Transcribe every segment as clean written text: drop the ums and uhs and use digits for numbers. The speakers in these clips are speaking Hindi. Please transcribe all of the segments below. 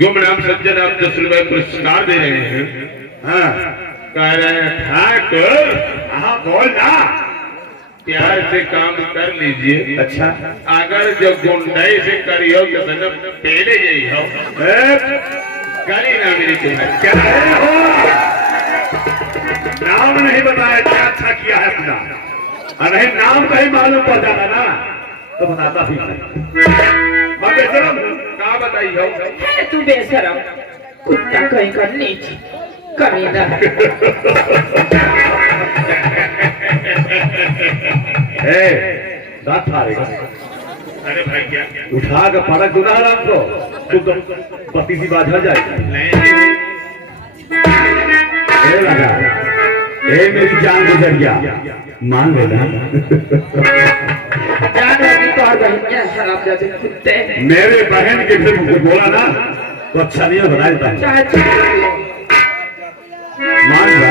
गुमनाम सज्जन आप 10 रुपए पुरस्कार दे रहे हैं। हाँ कह रहे हैं ठाकुर। हाँ बोल ना। प्यार से काम कर लीजिए। अच्छा अगर जो गुंडाई से करियो तो पेड़े यही हो करी ना मेरी तुम्हें क्या हो। नाम नहीं बताया क्या अच्छा किया है अपना। अरे नाम का ही मालूम पड़ जाता ना तो बताता भी क्या बताइए है तू बेशरम कुत्ता कहीं का नीच कमीना। अरे भाई क्या उठा के फड़क दूंगा आपको तो पति सी बात हो जाएगी। लगा ए मेरी जान गुजर गया मान लेना। मेरे बहन के फिर बोला ना तो अच्छा नहीं बना देता मान ला।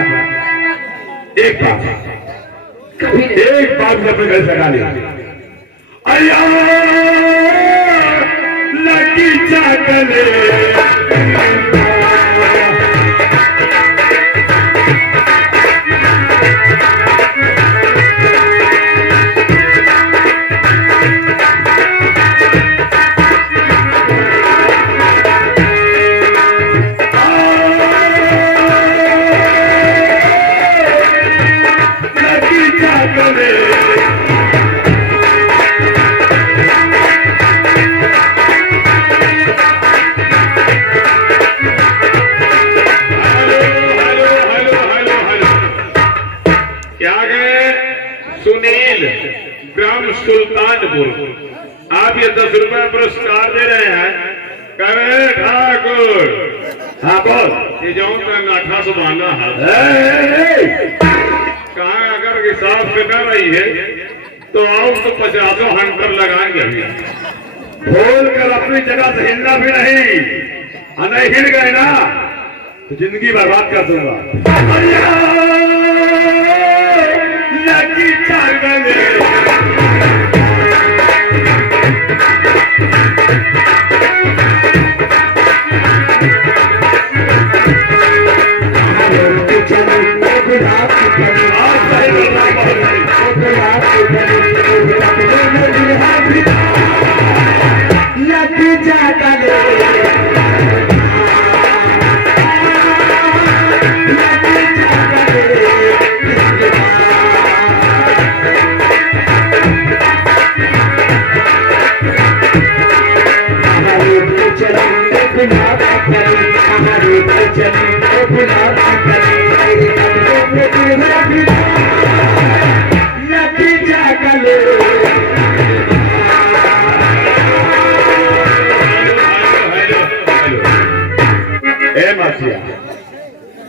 एक बात से अपने घर से हटा लिया। अया लगी चाकले सुल्तानपुर आप ये 10 रुपए पुरस्कार दे रहे हैं। कह रहे ठाकुर। हाँ बोल ये जाऊं तो अंगाठा से बांधना है। कहा अगर हिसाब से न रही है तो आओ तो 50 हंटर लगाएंगे भैया। बोल कर अपनी जगह से हिलना भी नहीं। नहीं हिल गए ना तो जिंदगी बर्बाद कर दूंगा।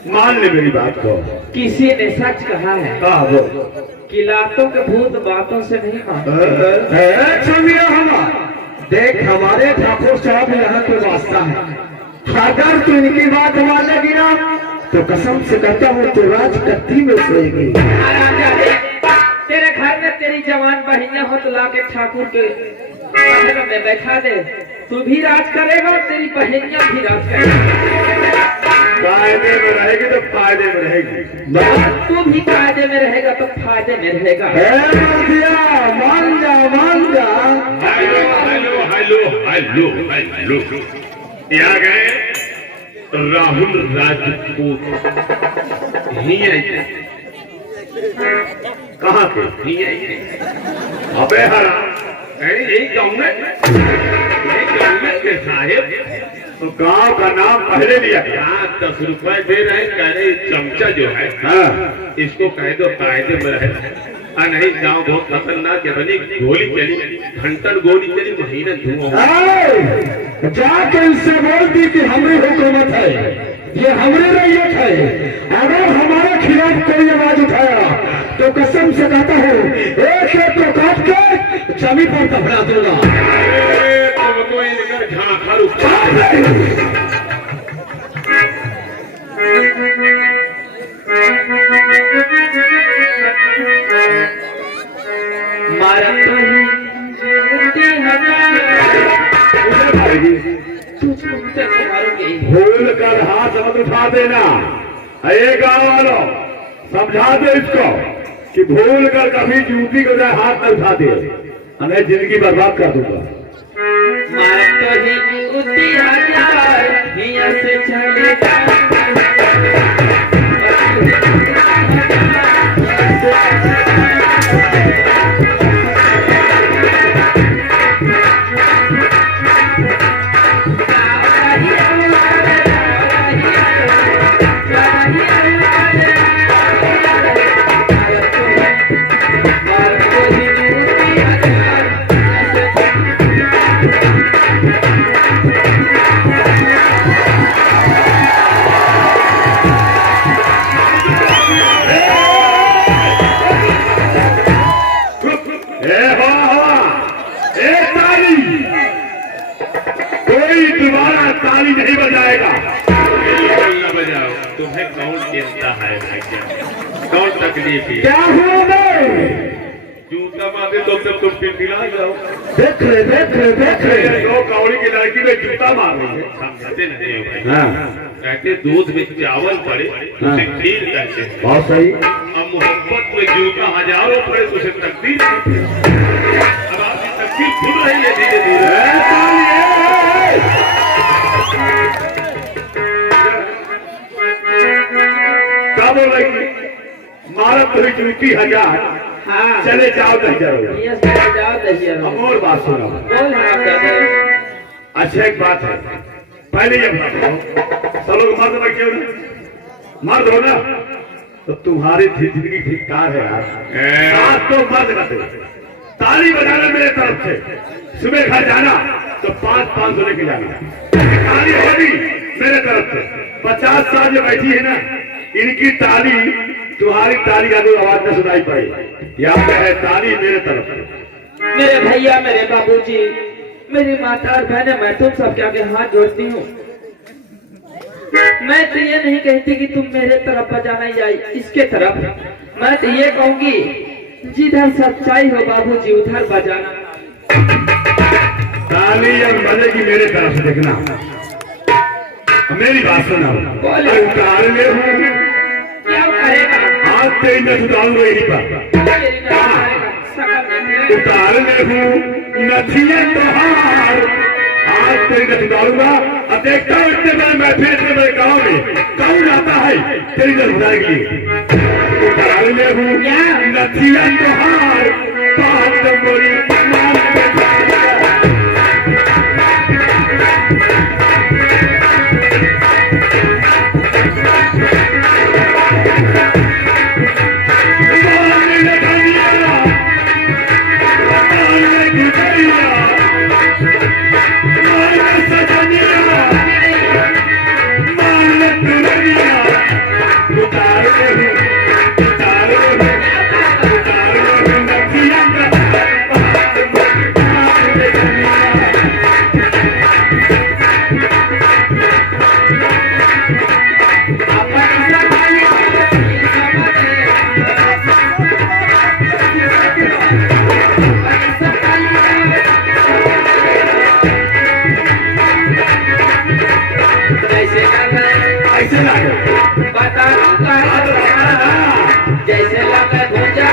मान ले मेरी बात को। किसी ने सच कहा है कि लातों के भूत बातों से नहीं मानते। देख हमारे ठाकुर साहब यहाँ तो वास्ता है। अगर तू इनकी बात मान लेगी ना तो कसम से कहता हूँ तो राजकत्ती में सोएगी। तेरे घर में तेरी जवान बहिनियां हो तो लाके ठाकुर के में बैठा दे। तू भी राज करेगा और तेरी बहनियां भी राज करेगी। कायदे में रहेगी तो फायदे में रहेगी। तू भी कायदे में रहेगा तो फायदे में रहेगा। मान जा मान जा। Hello hello hello hello hello क्या गए राहुल राजपूत ही कहाँ के? अबे हरा यही गवर्नमेंट के साहेब तो गांव का नाम पहले लिया गया। 10 रुपए दे रहे हैं, कह रहे चमचा जो है हाँ इसको कह दो कायदे में रहे। नहीं गांव बहुत खतरनाक है, बनी गोली चली, घंटन गोली चली, महीने धुआं। जाके इससे बोल दी कि हमारी हुकूमत है, ये हमारी रैयत है। अगर हमारे खिलाफ कोई आवाज उठाया तो कसम से कहता हूँ एक को काट के जमीन पर दफना दूंगा। तो इनका झांखर भूल कर हाथ मत उठा देना। अरे गाँव वालों समझा दो इसको कि भूल कर कभी जूती को जाए हाथ न उठा दे, हमें जिंदगी बर्बाद कर दूंगा। ताली नहीं बजाएगा। न बजाओ, तुम्हें कौन चिंता है भैया, कौन तकलीफ है? क्या हुआ मैं? जूता मारे तो जब तुम पिला जाओ। देख रहे दो कौड़ी की लड़की में जूता मार रही है, समझते नहीं हो भाई। हाँ। कहते दूध में चावल पड़े उसे खीर कहते हैं। बहुत सही। अब मोहब्बत में जूता हजारों पड़े तो उसे तकदीर। अब आपकी तकदीर खुल रही है धीरे धीरे। क्या बोल रही थी? मारत हुई जूती 1000। हाँ चले जाओ 10,000। अब और बात सुनो। अच्छा एक बात है, पहले ये बताओ सब लोग मर्द बैठे हो ना, मर्द हो ना, तो तुम्हारी जिंदगी धिक्कार है यार। आज तो मर्द करते ताली बजाना मेरे तरफ से, सुबह घर जाना तो 500 लेके जाना, ताली होगी मेरे तरफ से। 50 साल जो बैठी है ना, इनकी ताली तुम्हारी ताली का कोई आवाज न सुनाई पड़े। यहाँ पे है ताली मेरे तरफ से। मेरे भैया, मेरे बाबूजी, मेरी माता और बहने, मैं तुम सबके आगे हाथ जोड़ती हूँ। मैं तो ये नहीं कहती कि तुम मेरे तरफ बजाना जाए, इसके तरफ। मैं तो ये कहूंगी जिधर सच्चाई हो बाबूजी उधर बजाना। ताली अब बजेगी मेरे तरफ से, देखना। मेरी बात सुना। उतार ले हूँ क्या करेगा? आज से न सुधारूंगा यहीं पर। उतार ले हूँ नथिया तोहार, आज से न सुधारूंगा। अब देखता हूँ इतने बड़े महफिल, इतने बड़े गाँव में कौन आता है तेरी नजर सुधारने के लिए। उतार ले हूँ नथिया तोहार, बात मोरी जैसे लगा भूजा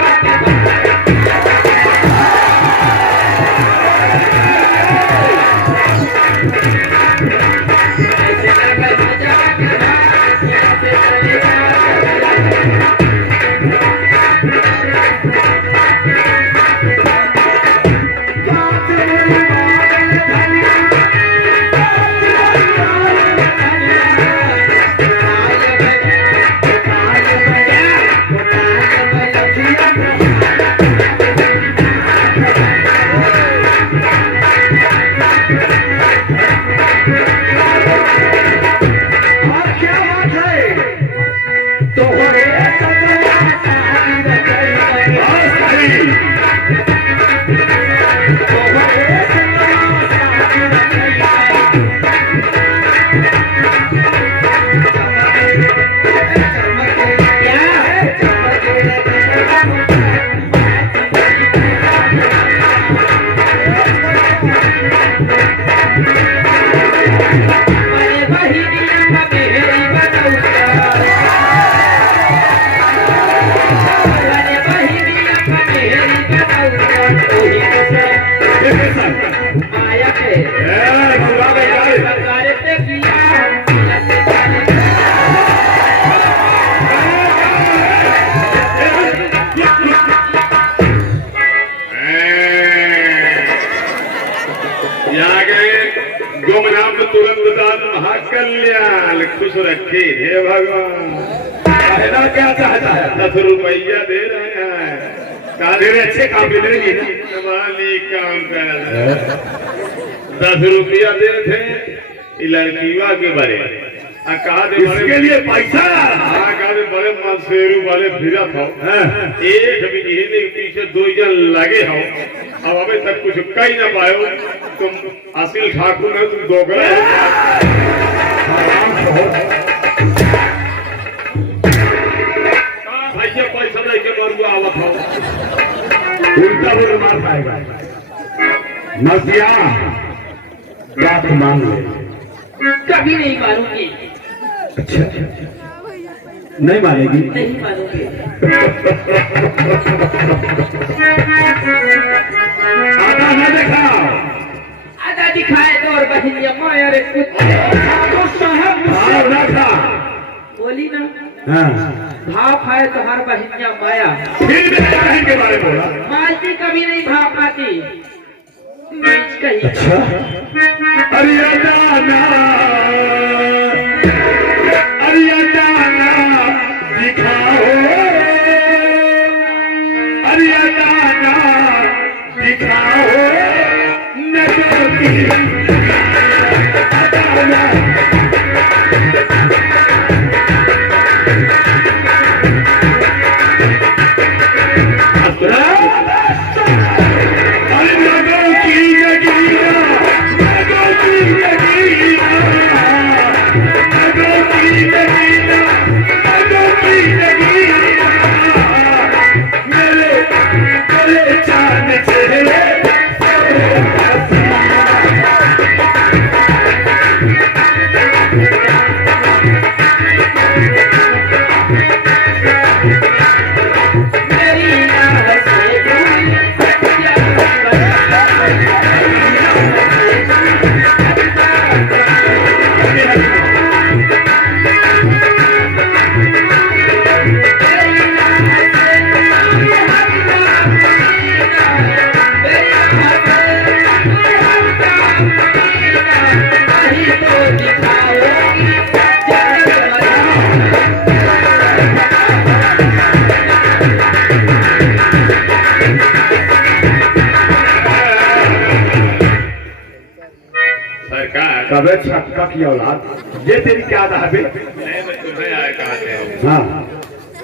कल्याण खुश रखे हे भगवान। कहना क्या चाहता है? 10 रुपया दे रहे हैं, मेरे अच्छे काम मिलेगी ना। माली काम कर 10 रुपया दे थे ये लड़कीवा के बारे कहा दे इसके लिए पैसा कहा दे बड़े मंसेरू वाले फिरा था एक अभी इन्हें के पीछे 2 जन लगे हो। अब अभी तक कुछ कही ना पायो। तुम असिल ठाकुर है, तुम दोगला भैया पैसा लेके मरुआ आवत हो। उल्टा बोल मार खाएगा। नसिया बात मान ले। कभी नहीं मारूंगी। अच्छा नहीं मानेगी? नहीं मारूंगी। आधा ना देखा, आधा दिखाए तो और बहनिया माया रे कुछ तो साहब भाव ना था। बोली ना हाँ भाव खाए तो हर बहनिया माया। फिर मेरे बहन के बारे में बोला। मालती कभी नहीं भाव खाती। नीच कही। अच्छा अरे जाना दिखाओ, अरे जाना दिखाओ नजर की अदाना। कबे छक्का की औलाद ये तेरी क्या है? तुम्हें आए कहते हो हाँ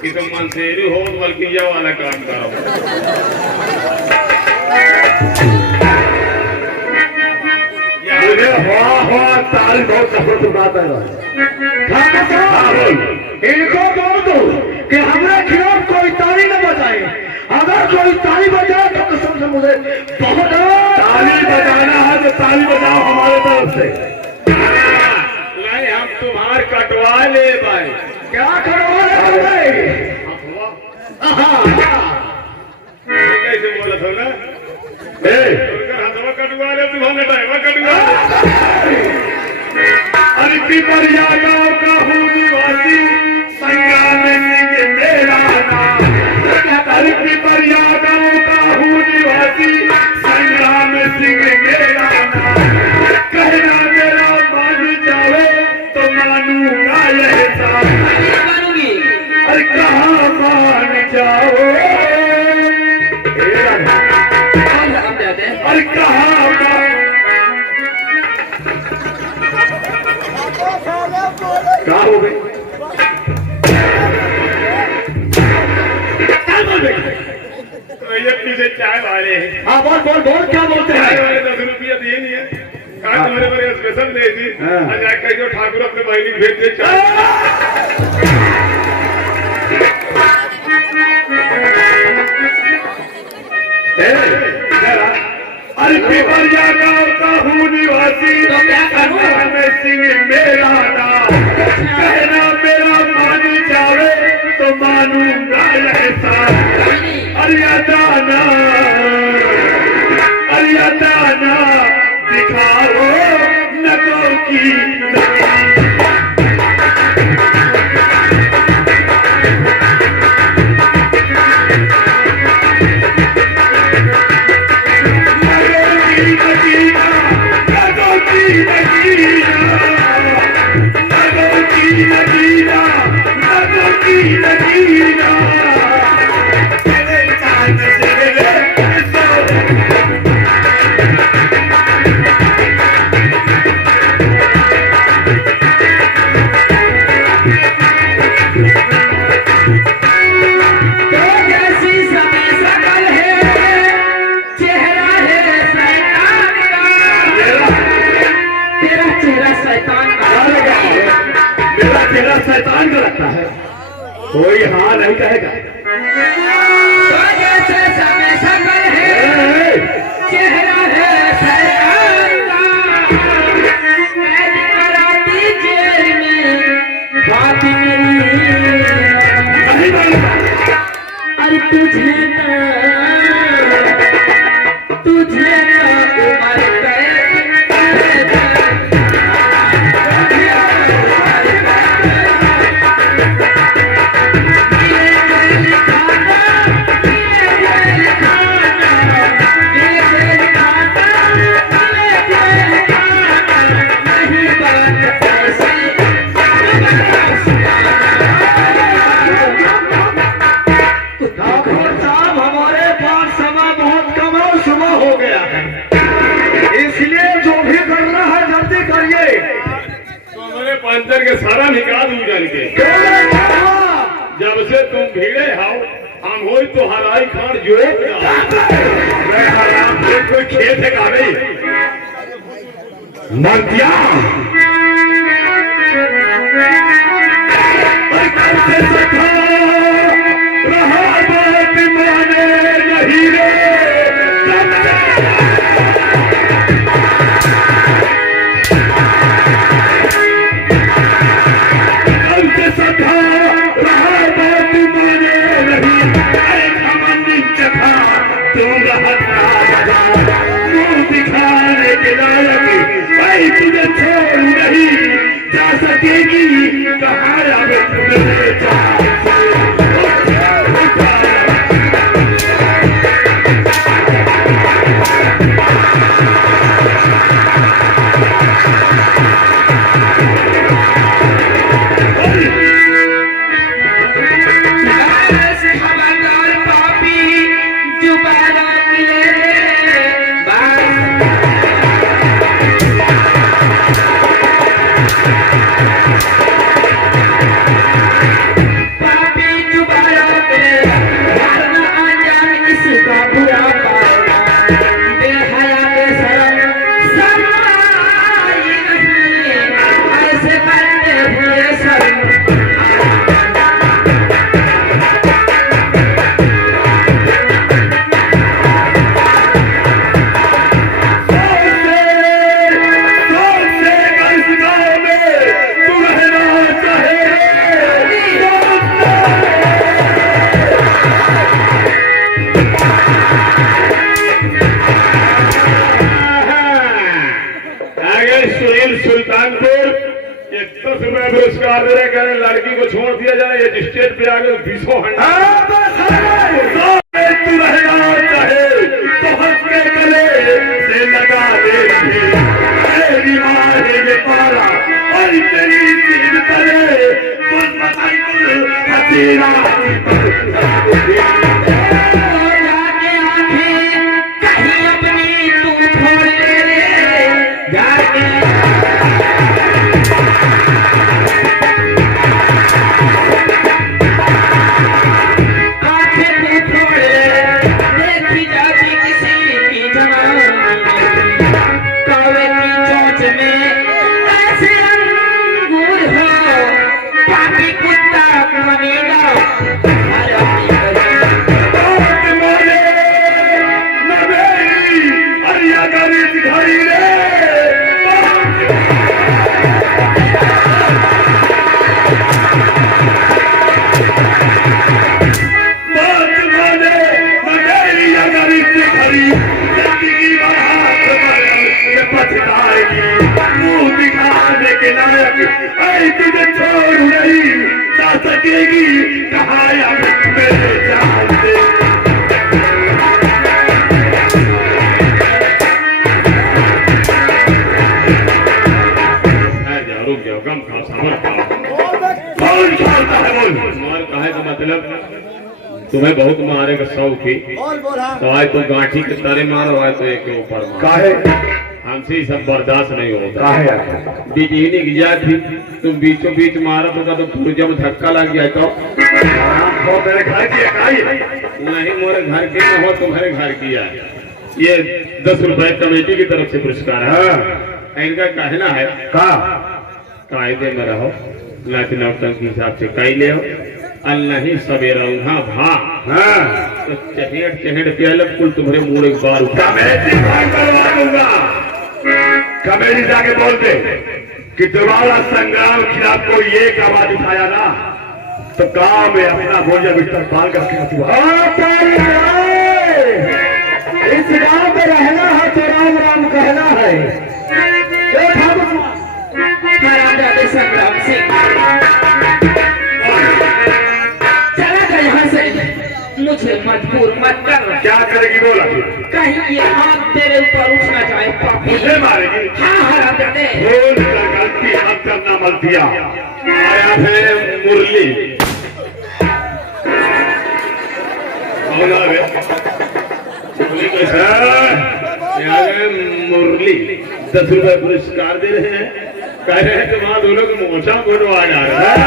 कि तुम मंसेरू हो बल्कि ये वाला काम करो। मुझे हुआ ताली बहुत सफल सुनाता है। इनको बोल दो कि हमारे खिलाफ कोई ताली न बजाए। अगर कोई ताली बजाए तो कसम से मुझे बहुत ताली बजाना है तो ताली बजाओ हमारे तरफ से। नहीं हम तुम्हार कटवा ले भाई। क्या कटवा ले? कैसे बोला था ना कटवा ले तुम्हारे ड्राइवर कटवा। अरे पिपरिया गाँव का हूँ निवासी संग्राम सिंह मेरा नाम। अरे पिपरिया गाँव का हूँ निवासी संग्राम सिंह मेरा नाम। कहना मेरा मान जाओ तो मानूंगा यह साथ। मानूंगी। अरे कहाँ मान जाओ? अरे कहाँ क्या हो गए? ये पीछे चाय वाले हैं। हाँ बोल बोल बोल क्या बोलते चाय हैं? वाले 10 रुपया दिए नहीं है। कहा तुम्हारे बारे स्पेशल दे दी। आज आकर जो ठाकुर अपने बहनी को भेज दे चाय। अरे पिपरिया गाँव का हूँ निवासी तो क्या करूं? मैं सिंह मेरा नाम। कहना मेरा मान जावे तो मानूंगा यह साथ। अरे दाना दिखाओ नगों की नगरी। तो जैसे समय सकल है चेहरा है शैतान का कराती जेल में बात अरे तुझे उम्र पंचर के सारा निकाल उजल के जब से तुम भीड़े हाओ हम हो तो हराई खान जो कोई खेत है का नहीं मर्दिया रहा बात माने नहीं रे तुझे छोड़ नहीं जा सकेगी कहाँ आवे तुम्हें पुरस्कार दे रहे कह लड़की को छोड़ दिया जाए ये स्टेज पे आगे 20 तू रहना चाहे तो हंस के गले से लगा दे तेरी माँ है ये पारा और तेरी सीध तले कुछ बताई हसीना कहीं अपनी तू छोड़ ले जाके तुझे छोड़ नहीं जा सकेगी कहाँ मेरे जान से रुक जाओ कम खाओ सामर कौन खाता है बोल मार कहे का मतलब तुम्हें बहुत मारे का शौक थी तो आज तो गांठी के तारे मारो आज तो एक के ऊपर काहे हमसे ही सब बर्दाश्त नहीं होता है बिजली की जात थी तुम बीचों बीच मारा तो पुर्जा में धक्का लग गया तो मेरे घर की नहीं मेरे घर की न हो तुम्हारे घर की है ये 10 रुपए कमेटी की तरफ से पुरस्कार है इनका कहना है कायदे में रहो नाच नौटंकी के हिसाब से कई ले नहीं सवेरा उहाँ भा हाँ तो चहेट चहेट के अलग कुल तुम्हारे मुंह एक बार उठा कमेटी फाइल करवा दूंगा। कमेटी जाके बोल दे कि दोबारा संग्राम के खिलाफ कोई एक आवाज उठाया ना तो गांव में अपना बोझा बिस्तर पाल करके इस गांव में रहना है तो राम राम कहना है। संग्राम सिंह चला गया यहाँ से, मुझे मजबूर मत कर। क्या करेगी बोला कहीं ये हाथ तेरे ऊपर उठना चाहे पापी। मुझे मारेगी? हाँ दे बोल कर गलती मत करना मत दिया। आया है मुरली मुरली 10 रुपए पुरस्कार दे रहे हैं, कह रहे हैं कि वहां दोनों को मोचा बढ़वा जा रहा है।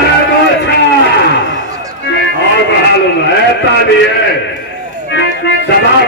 और बढ़ा लूंगा ऐसा नहीं है सबाब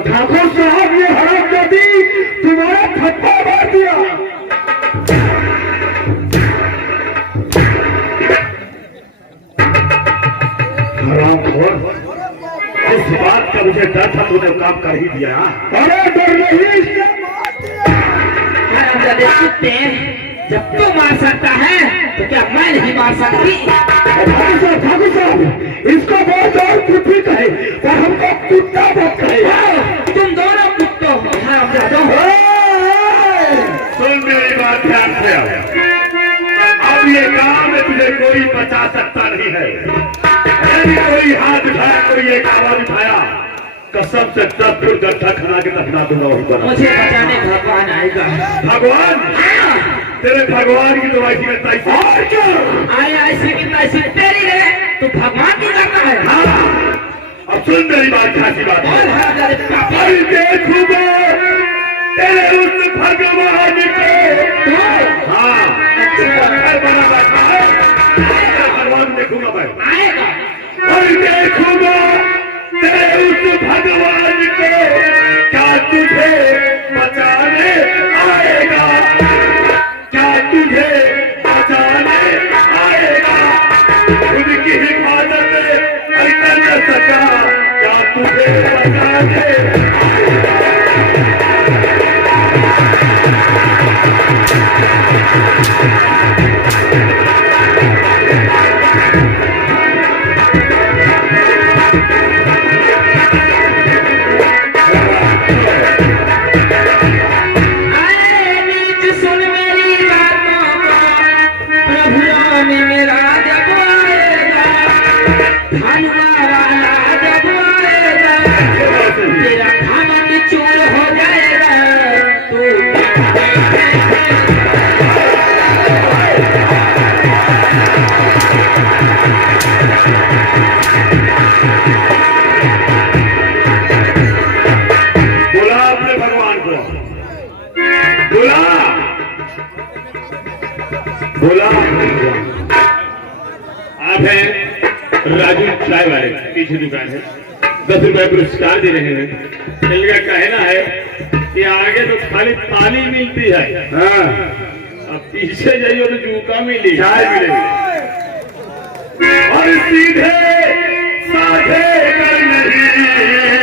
ठाकुर साहब ने हराम जाती तुम्हारा थप्पा मार दिया। हरामखोर, इस बात का मुझे डर था, तूने काम कर ही दिया। अरे डर नहीं, कुत्ते जब तू मार सकता है तो क्या मैं नहीं मार सकती? ठाकुर साहब इसको बहुत और कुत्ती कहे और हमको कुत्ता मत कहे। तुम दोनों कुत्तों हो। सुन मेरी बात ध्यान से। अब ये गांव में तुझे कोई बचा सकता नहीं है। यदि कोई हाथ उठाया, कोई एक आवाज उठाया, कसम से 10 फुट गड्ढा खना के दफना दूंगा वहीं पर। मुझे बचाने भगवान आएगा। भगवान? तेरे भगवान की तो ऐसी में तैसी और क्या? आया ऐसी की तैसी तेरी है, तू भगवान की करना है। हाँ, अब सुन मेरी बात, खासी बात है। अरे देखूंगा तेरे उस भगवान को। हाँ, बना बैठा है, भगवान देखूंगा मैं। अरे देखूंगा तेरे उस भगवान को, क्या तुझे बचाने आएगा? क्या तुझे बचाने आएगा? उनकी हिफाजत कर न सका, क्या तुझे बचाने आएगा? बोला आप हैं राजू चाय वाले, पीछे दुकान है, 10 रुपए पुरस्कार दे रहे हैं। इनका कहना है कि आगे तो खाली ताली मिलती है, हाँ, अब पीछे जाइए तो जूता मिली, चाय मिलेगी। और सीधे साधे कर नहीं